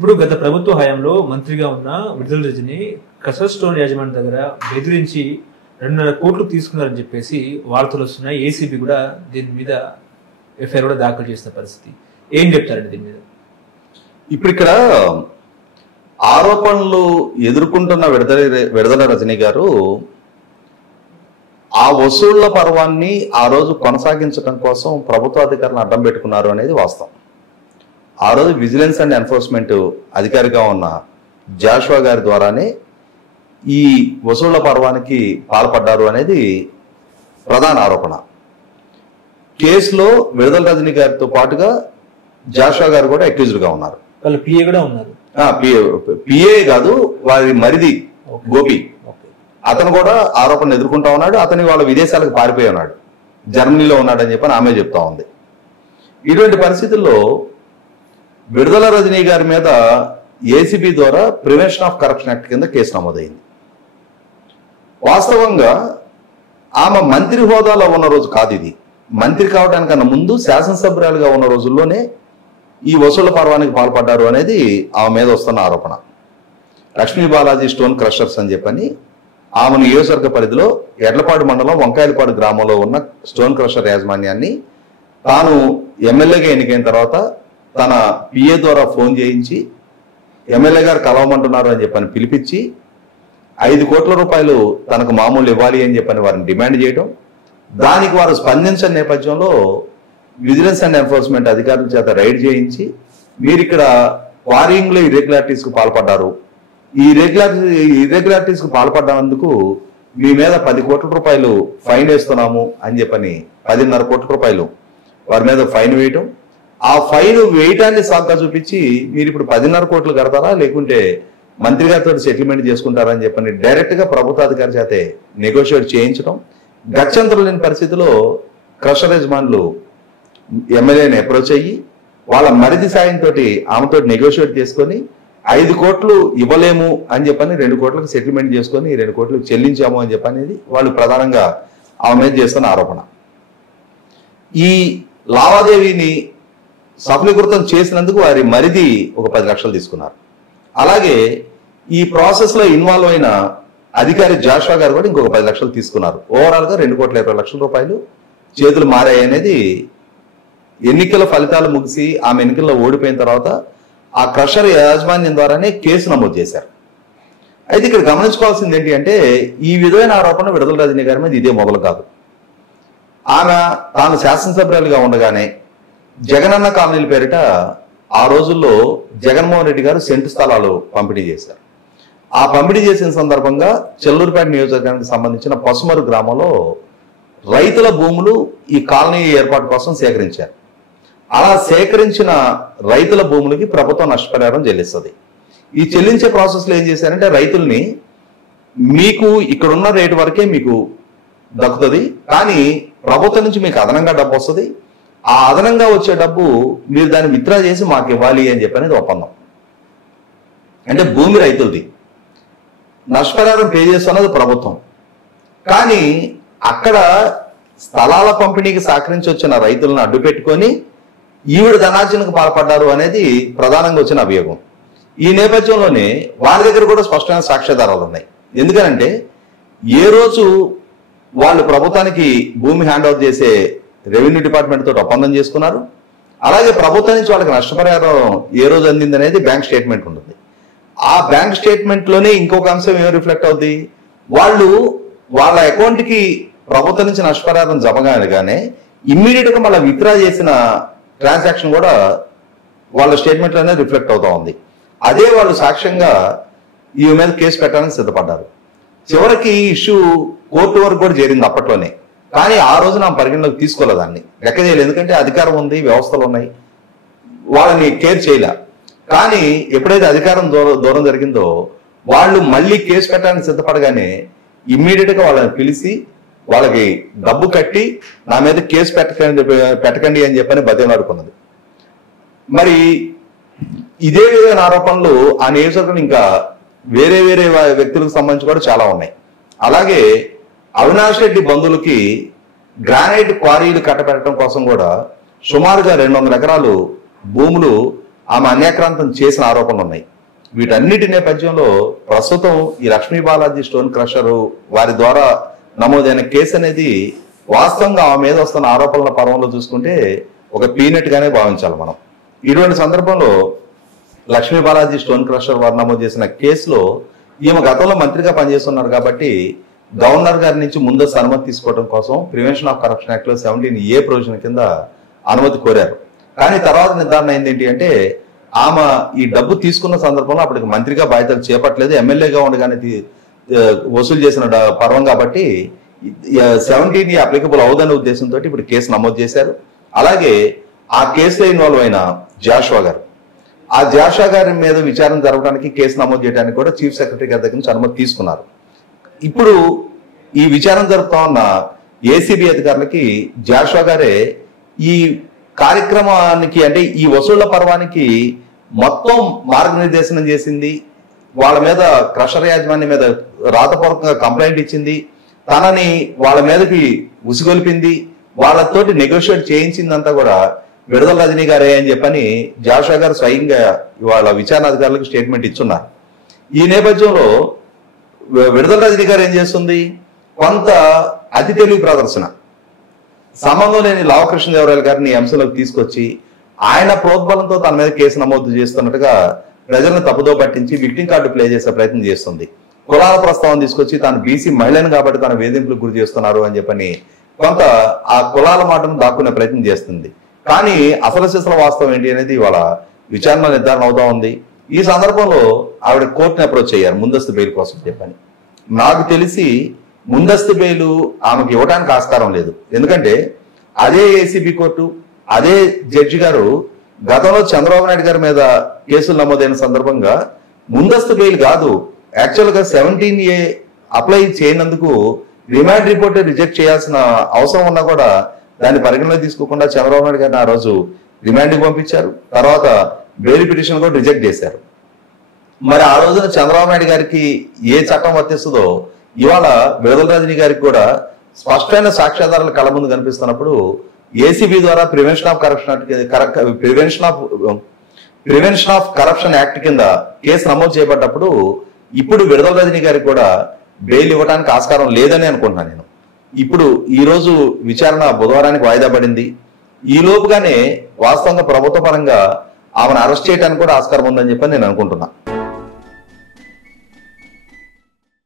ఇప్పుడు గత ప్రభుత్వ హయాంలో మంత్రిగా ఉన్న విడుదల రజని క్రషర్ స్టోన్ యాజమాన్యం దగ్గర బెదిరించి 2.5 కోట్లు తీసుకున్నారని చెప్పేసి వార్తలు వస్తున్నాయి. ఏసీబీ కూడా దీని మీద ఎఫ్ఐఆర్ కూడా దాఖలు చేసిన పరిస్థితి. ఏం చెప్తారండి దీని మీద? ఇప్పుడు ఇక్కడ ఆరోపణలు ఎదుర్కొంటున్న విడుదల రజని గారు ఆ వసూళ్ల పర్వాన్ని ఆ రోజు కొనసాగించడం కోసం ప్రభుత్వ అధికారులను అడ్డం పెట్టుకున్నారు అనేది వాస్తవం. ఆ రోజు విజిలెన్స్ అండ్ ఎన్ఫోర్స్మెంట్ అధికారిగా ఉన్న జాషువా గారి ద్వారానే ఈ వసూళ్ల పర్వానికి పాల్పడ్డారు అనేది ప్రధాన ఆరోపణ. కేసులో విడుదల రజని గారితో పాటుగా జాషువా గారు కూడా అక్యూజ్డ్గా ఉన్నారు. వాళ్ళు పిఏ కూడా ఉన్నారు. పిఏ కాదు, వారి మరిది గోపి, అతను కూడా ఆరోపణలు ఎదుర్కొంటా ఉన్నాడు. అతని వాళ్ళ విదేశాలకు పారిపోయి ఉన్నాడు, జర్మనీలో ఉన్నాడని చెప్పని ఆమె చెప్తా ఉంది. ఇటువంటి పరిస్థితుల్లో విడుదల రజనీ గారి మీద ఏసీబీ ద్వారా ప్రివెన్షన్ ఆఫ్ కరప్షన్ యాక్ట్ కింద కేసు నమోదైంది. వాస్తవంగా ఆమె మంత్రి హోదాలో ఉన్న రోజు కాదు ఇది. మంత్రి కావడానికన్నా ముందు శాసనసభ్యురాలుగా ఉన్న రోజుల్లోనే ఈ వసూళ్ల పర్వానికి పాల్పడ్డారు అనేది ఆమె మీద వస్తున్న ఆరోపణ. లక్ష్మీ బాలాజీ స్టోన్ క్రషర్స్ అని చెప్పని ఆమె నియోజకవర్గ పరిధిలో ఎడ్లపాడు మండలం వంకాయలపాడు గ్రామంలో ఉన్న స్టోన్ క్రషర్ యాజమాన్యాన్ని తాను ఎమ్మెల్యేగా ఎన్నికైన తర్వాత తన పిఏ ద్వారా ఫోన్ చేయించి ఎమ్మెల్యే గారు కలవమంటున్నారు అని చెప్పని పిలిపించి 5 కోట్ల రూపాయలు తనకు మామూలు ఇవ్వాలి అని చెప్పని వారిని డిమాండ్ చేయడం, దానికి వారు స్పందించిన నేపథ్యంలో విజిలెన్స్ అండ్ ఎన్ఫోర్స్మెంట్ అధికారుల చేత రైడ్ చేయించి మీరు ఇక్కడ క్వారీయింగ్ లో ఇర్రెగ్యులారిటీస్ కు పాల్పడ్డారు, ఈ ఇర్రెగ్యులారిటీస్ కు పాల్పడ్డందుకు మీ మీద 10 కోట్ల రూపాయలు ఫైన్ వేస్తున్నాము అని చెప్పని 10.5 కోట్ల రూపాయలు వారి మీద ఫైన్ వేయటం, ఆ ఫైన్ వేయటాన్ని సాగ్గా చూపించి మీరు ఇప్పుడు 10.5 కోట్లు కడతారా లేకుంటే మంత్రి గారితో సెటిల్మెంట్ చేసుకుంటారా అని చెప్పని డైరెక్ట్ గా ప్రభుత్వ అధికారి చేతే నెగోషియేట్ చేయించడం, గత్యంతరం లేని పరిస్థితిలో క్రషర్ యజమానులు ఎమ్మెల్యేని అప్రోచ్ అయ్యి వాళ్ళ మరిది సాయంతో ఆమెతో నెగోషియేట్ చేసుకొని 5 కోట్లు ఇవ్వలేము అని చెప్పని 2 కోట్లకు సెటిల్మెంట్ చేసుకొని 2 కోట్లకు చెల్లించాము అని చెప్పనేది వాళ్ళు ప్రధానంగా ఆమె మీద చేస్తున్న ఆరోపణ. ఈ లావాదేవీని సఫలీకృతం చేసినందుకు వారి మరిది ఒక 10 లక్షలు తీసుకున్నారు. అలాగే ఈ ప్రాసెస్ లో ఇన్వాల్వ్ అయిన అధికారి జాషువా గారు కూడా ఇంకొక 10 లక్షలు తీసుకున్నారు. ఓవరాల్ గా 2,20,00,000 రూపాయలు చేతులు మారాయి అనేది ఎన్నికల ఫలితాలు ముగిసి ఆమె ఎన్నికల్లో ఓడిపోయిన తర్వాత ఆ క్రషర్ యాజమాన్యం ద్వారానే కేసు నమోదు చేశారు. అయితే ఇక్కడ గమనించుకోవాల్సింది ఏంటి అంటే ఈ విధమైన ఆరోపణ విడుదల రజనీ గారి మీద ఇదే మొదలు కాదు. ఆమె తాను శాసనసభ్యులుగా ఉండగానే జగనన్న కాలనీల పేరిట ఆ రోజుల్లో జగన్మోహన్ రెడ్డి గారు సెంటు స్థలాలు పంపిణీ చేశారు. ఆ పంపిణీ చేసిన సందర్భంగా చెల్లూరుపేట నియోజకవర్గానికి సంబంధించిన పసుమరు గ్రామంలో రైతుల భూములు ఈ కాలనీ ఏర్పాటు కోసం సేకరించారు. అలా సేకరించిన రైతుల భూములకి ప్రభుత్వం నష్టపరిహారం చెల్లిస్తుంది. ఈ చెల్లించే ప్రాసెస్లో ఏం చేశారంటే రైతుల్ని మీకు ఇక్కడున్న రేటు వరకే మీకు దక్కుతుంది, కానీ ప్రభుత్వం నుంచి మీకు అదనంగా డబ్బు వస్తుంది, ఆ అదనంగా వచ్చే డబ్బు మీరు దాన్ని విత్డ్రా చేసి మాకు ఇవ్వాలి అని చెప్పనేది ఒప్పందం. అంటే భూమి రైతులది, నష్టపరిహారం పే చేస్తున్నది ప్రభుత్వం. కానీ అక్కడ స్థలాల పంపిణీకి సహకరించి వచ్చిన రైతులను అడ్డు పెట్టుకొని ఈవిడ ధనార్జనకు పాల్పడ్డారు అనేది ప్రధానంగా వచ్చిన అభియోగం. ఈ నేపథ్యంలోనే వారి దగ్గర కూడా స్పష్టమైన సాక్ష్యాధారాలు ఉన్నాయి. ఎందుకనంటే ఏ రోజు వాళ్ళు ప్రభుత్వానికి భూమి హ్యాండ్ ఓవర్ చేసే రెవెన్యూ డిపార్ట్మెంట్ తోటి ఒప్పందం చేసుకున్నారు, అలాగే ప్రభుత్వం నుంచి వాళ్ళకి నష్టపరిహారం ఏ రోజు అందింది అనేది బ్యాంక్ స్టేట్మెంట్ ఉంటుంది. ఆ బ్యాంక్ స్టేట్మెంట్ లోనే ఇంకొక అంశం ఏం రిఫ్లెక్ట్ అవుతుంది, వాళ్ళు వాళ్ళ అకౌంట్ కి ప్రభుత్వం నుంచి నష్టపరిహారం జమగానే ఇమ్మీడియట్ గా మళ్ళీ విత్డ్రా చేసిన ట్రాన్సాక్షన్ కూడా వాళ్ళ స్టేట్మెంట్ లోనే రిఫ్లెక్ట్ అవుతా ఉంది. అదే వాళ్ళు సాక్ష్యంగా ఈ మీద కేసు పెట్టడానికి సిద్ధపడ్డారు. చివరికి ఇష్యూ కోర్టు వరకు కూడా చేరింది అప్పట్లోనే. కానీ ఆ రోజు నా పరిగణలోకి తీసుకోలేదాన్ని, లెక్క చేయలేదు. ఎందుకంటే అధికారం ఉంది, వ్యవస్థలు ఉన్నాయి, వాళ్ళని కేర్ చేయలే. కానీ ఎప్పుడైతే అధికారం దూరం జరిగిందో వాళ్ళు మళ్ళీ కేసు పెట్టడానికి సిద్ధపడగానే ఇమ్మీడియట్ గా వాళ్ళని పిలిచి వాళ్ళకి డబ్బు కట్టి నా మీద కేసు పెట్టకండి అని చెప్పని బతిమలాడుకున్నది. మరి ఇదే విధమైన ఆరోపణలు ఆ నియోజకవర్గం ఇంకా వేరే వేరే వ్యక్తులకు సంబంధించి కూడా చాలా ఉన్నాయి. అలాగే అవినాష్ రెడ్డి బంధువులకి గ్రానైట్ క్వారీలు కట్టబెట్టడం కోసం కూడా సుమారుగా 200 ఎకరాలు భూములు ఆమె అన్యాక్రాంతం చేసిన ఆరోపణలు ఉన్నాయి. వీటన్నిటి నేపథ్యంలో ప్రస్తుతం ఈ లక్ష్మీ బాలాజీ స్టోన్ క్రషర్ వారి ద్వారా నమోదైన కేసు అనేది వాస్తవంగా ఆమె మీద వస్తున్న ఆరోపణల పర్వంలో చూసుకుంటే ఒక పీనట్ గానే భావించాలి మనం. ఇటువంటి సందర్భంలో లక్ష్మీ బాలాజీ స్టోన్ క్రషర్ వారు నమోదు చేసిన కేసులో ఈమె గతంలో మంత్రిగా పనిచేస్తున్నారు కాబట్టి గవర్నర్ గారి నుంచి ముందస్తు అనుమతి తీసుకోవడం కోసం ప్రివెన్షన్ ఆఫ్ కరప్షన్ యాక్ట్ లో 17A ప్రొవిజన్ కింద అనుమతి కోరారు. కానీ తర్వాత నిర్ధారణ ఏంటి అంటే ఆమె ఈ డబ్బు తీసుకున్న సందర్భంలో అప్పటికి మంత్రిగా బాధ్యతలు చేపట్టలేదు, ఎమ్మెల్యేగా ఉండగానే వసూలు చేసిన పర్వం కాబట్టి 17A అప్లికబుల్ అవుదనే ఉద్దేశంతో ఇప్పుడు కేసు నమోదు చేశారు. అలాగే ఆ కేసులో ఇన్వాల్వ్ అయిన జాషువా గారు, ఆ జాషువా గారి మీద విచారణ జరగడానికి కేసు నమోదు చేయడానికి కూడా చీఫ్ సెక్రటరీ గారి దగ్గర నుంచి అనుమతి తీసుకున్నారు. ఇప్పుడు ఈ విచారణ జరుపుతా ఉన్న ఏసీబీ అధికారులకి జాషువా గారే ఈ కార్యక్రమానికి అంటే ఈ వసూళ్ల పర్వానికి మొత్తం మార్గనిర్దేశనం చేసింది, వాళ్ళ మీద క్రషర్ యాజమాన్యం మీద రాతపూర్వకంగా కంప్లైంట్ ఇచ్చింది, తనని వాళ్ళ మీదకి ఉసిగొల్పింది, వాళ్ళతోటి నెగోషియేట్ చేయించిందంతా కూడా విడుదల రజనీ గారే అని చెప్పని జాషువా గారు స్వయంగా వాళ్ళ విచారణ అధికారులకు స్టేట్మెంట్ ఇచ్చున్నారు. ఈ నేపథ్యంలో విడుదల రజనీ గారు ఏం చేస్తుంది, కొంత అతి తెలివి ప్రదర్శన, సంబంధం లేని లావకృష్ణదేవరాయలు గారిని అంశంలోకి తీసుకొచ్చి ఆయన ప్రోద్బలంతో తన మీద కేసు నమోదు చేస్తున్నట్టుగా ప్రజలను తప్పుదో పట్టించి విక్టింగ్ కార్డు ప్లే చేసే ప్రయత్నం చేస్తుంది. కులాల ప్రస్తావన తీసుకొచ్చి తాను బీసీ మహిళను కాబట్టి తన వేధింపులకు గురి చేస్తున్నారు అని చెప్పని కొంత ఆ కులాల మాటను దాక్కునే ప్రయత్నం చేస్తుంది. కానీ అసలు శిశుల వాస్తవం ఏంటి అనేది వాళ్ళ విచారణ నిర్ధారణ అవుతా ఉంది. ఈ సందర్భంలో ఆవిడ కోర్టుని అప్రోచ్ అయ్యారు ముందస్తు బెయిల్ కోసం చెప్పని. నాకు తెలిసి ముందస్తు బెయిల్ ఆమెకు ఇవ్వడానికి ఆస్కారం లేదు. ఎందుకంటే అదే ఏసీబీ కోర్టు అదే జడ్జి గారు గతంలో చంద్రబాబు నాయుడు గారి మీద కేసులు నమోదైన సందర్భంగా ముందస్తు బెయిల్ కాదు, యాక్చువల్ గా 17A అప్లై చేయనందుకు రిమాండ్ రిపోర్ట్ రిజెక్ట్ చేయాల్సిన అవసరం ఉన్నా కూడా దాన్ని పరిగణలోకి తీసుకోకుండా చంద్రబాబు నాయుడు గారిని ఆ రోజు రిమాండ్కి పంపించారు. తర్వాత బెయిల్ పిటిషన్ కూడా రిజెక్ట్ చేశారు. మరి ఆ రోజున చంద్రబాబు నాయుడు గారికి ఏ చట్టం వర్తిస్తుందో ఇవాళ విడుదల రజనీ గారికి కూడా స్పష్టమైన సాక్ష్యాధారాలు కళ్ళ ముందు కనిపిస్తున్నప్పుడు ఏసీబీ ద్వారా ప్రివెన్షన్ ఆఫ్ కరప్షన్ యాక్ట్ కింద కేసు నమోదు చేయబడ్డప్పుడు ఇప్పుడు విడుదల రజనీ గారికి కూడా బెయిల్ ఇవ్వడానికి ఆస్కారం లేదని అనుకుంటున్నాను నేను. ఇప్పుడు ఈ రోజు విచారణ బుధవారానికి వాయిదా పడింది. ఈ లోపుగానే వాస్తవంగా ప్రభుత్వ పరంగా ఆమెను అరెస్ట్ చేయడానికి కూడా ఆస్కారం ఉందని చెప్పి నేను అనుకుంటున్నా.